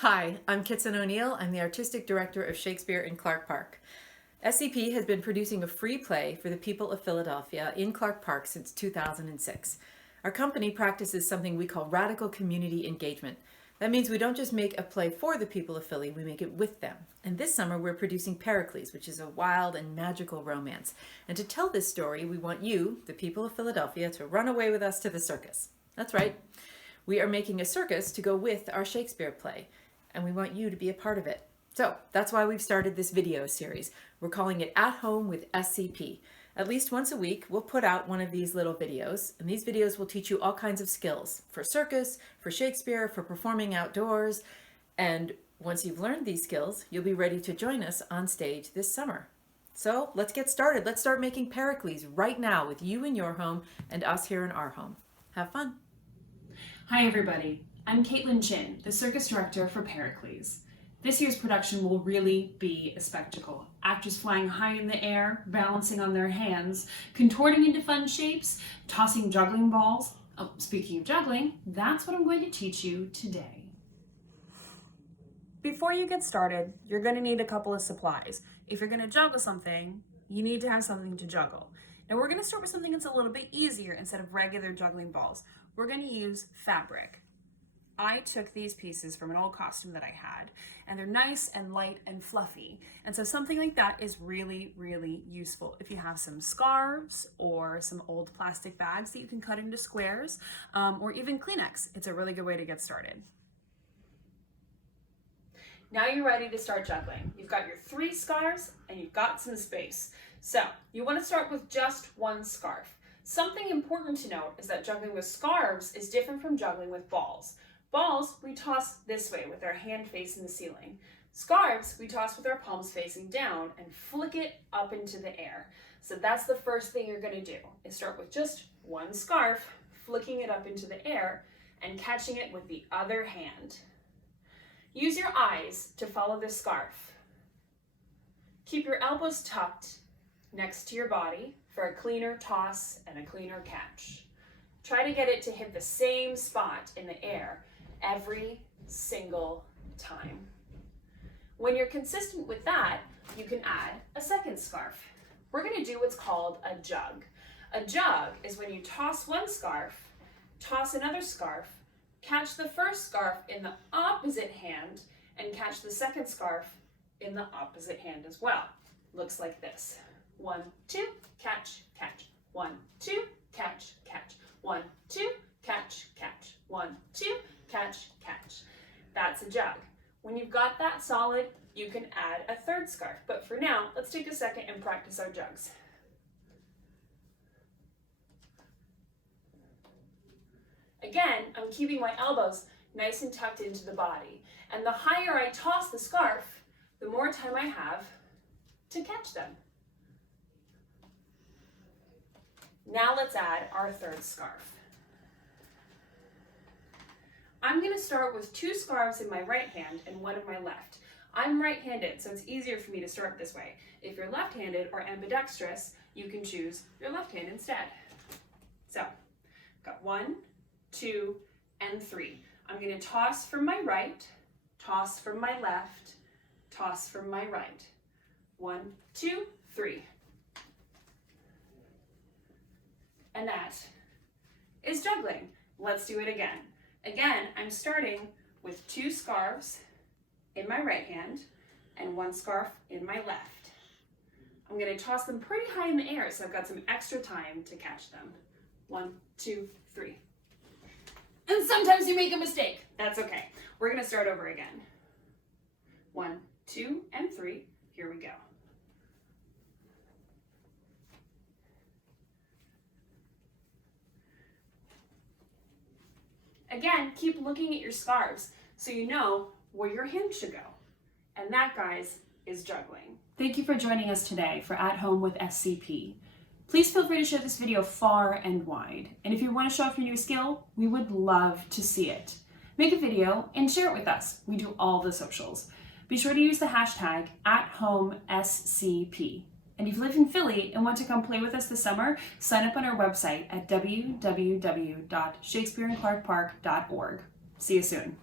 Hi, I'm Kaitlin O'Neill. I'm the Artistic Director of Shakespeare in Clark Park. SCP has been producing a free play for the people of Philadelphia in Clark Park since 2006. Our company practices something we call radical community engagement. That means we don't just make a play for the people of Philly, we make it with them. And this summer we're producing Pericles, which is a wild and magical romance. And to tell this story, we want you, the people of Philadelphia, to run away with us to the circus. That's right. We are making a circus to go with our Shakespeare play, and we want you to be a part of it. So that's why we've started this video series. We're calling it At Home with SCP. At least once a week, we'll put out one of these little videos, and these videos will teach you all kinds of skills for circus, for Shakespeare, for performing outdoors. And once you've learned these skills, you'll be ready to join us on stage this summer. So let's get started. Let's start making Pericles right now with you in your home and us here in our home. Have fun. Hi everybody, I'm Kaitlin Chin, the circus director for Pericles. This year's production will really be a spectacle. Actors flying high in the air, balancing on their hands, contorting into fun shapes, tossing juggling balls. Oh, speaking of juggling, that's what I'm going to teach you today. Before you get started, you're going to need a couple of supplies. If you're going to juggle something, you need to have something to juggle. Now we're going to start with something that's a little bit easier instead of regular juggling balls. We're going to use fabric. I took these pieces from an old costume that I had, and they're nice and light and fluffy. And so something like that is really, really useful. If you have some scarves or some old plastic bags that you can cut into squares, or even Kleenex, it's a really good way to get started. Now you're ready to start juggling. You've got your 3 scarves and you've got some space. So you want to start with just one scarf. Something important to note is that juggling with scarves is different from juggling with balls. Balls we toss this way with our hand facing the ceiling. Scarves we toss with our palms facing down and flick it up into the air. So that's the first thing you're going to do, is start with just one scarf, flicking it up into the air and catching it with the other hand. Use your eyes to follow the scarf. Keep your elbows tucked next to your body for a cleaner toss and a cleaner catch. Try to get it to hit the same spot in the air every single time. When you're consistent with that, you can add a second scarf. We're going to do what's called a jug. A jug is when you toss one scarf, toss another scarf, catch the first scarf in the opposite hand, and catch the second scarf in the opposite hand as well. Looks like this. 1, 2, catch, catch. 1, 2, catch, catch. 1, 2, catch, catch. 1, 2, catch, catch. That's a jug. When you've got that solid, you can add a third scarf. But for now, let's take a second and practice our jugs. Again, I'm keeping my elbows nice and tucked into the body. And the higher I toss the scarf, the more time I have to catch them. Now let's add our third scarf. I'm going to start with 2 scarves in my right hand and 1 in my left. I'm right-handed, so it's easier for me to start this way. If you're left-handed or ambidextrous, you can choose your left hand instead. So, got 1, 2, and 3. I'm going to toss from my right, toss from my left, toss from my right. 1, 2, 3. And that is juggling. Let's do it again. Again, I'm starting with 2 scarves in my right hand and 1 scarf in my left. I'm going to toss them pretty high in the air, so I've got some extra time to catch them. 1, 2, 3. And sometimes you make a mistake. That's okay. We're going to start over again. 1, 2, and 3. Here we go. Again, keep looking at your scarves so you know where your hand should go. And that, guys, is juggling. Thank you for joining us today for At Home with SCP. Please feel free to share this video far and wide. And if you want to show off your new skill, we would love to see it. Make a video and share it with us. We do all the socials. Be sure to use the hashtag @HomeSCP. And if you live in Philly and want to come play with us this summer, sign up on our website at www.shakespeareandclarkpark.org. See you soon.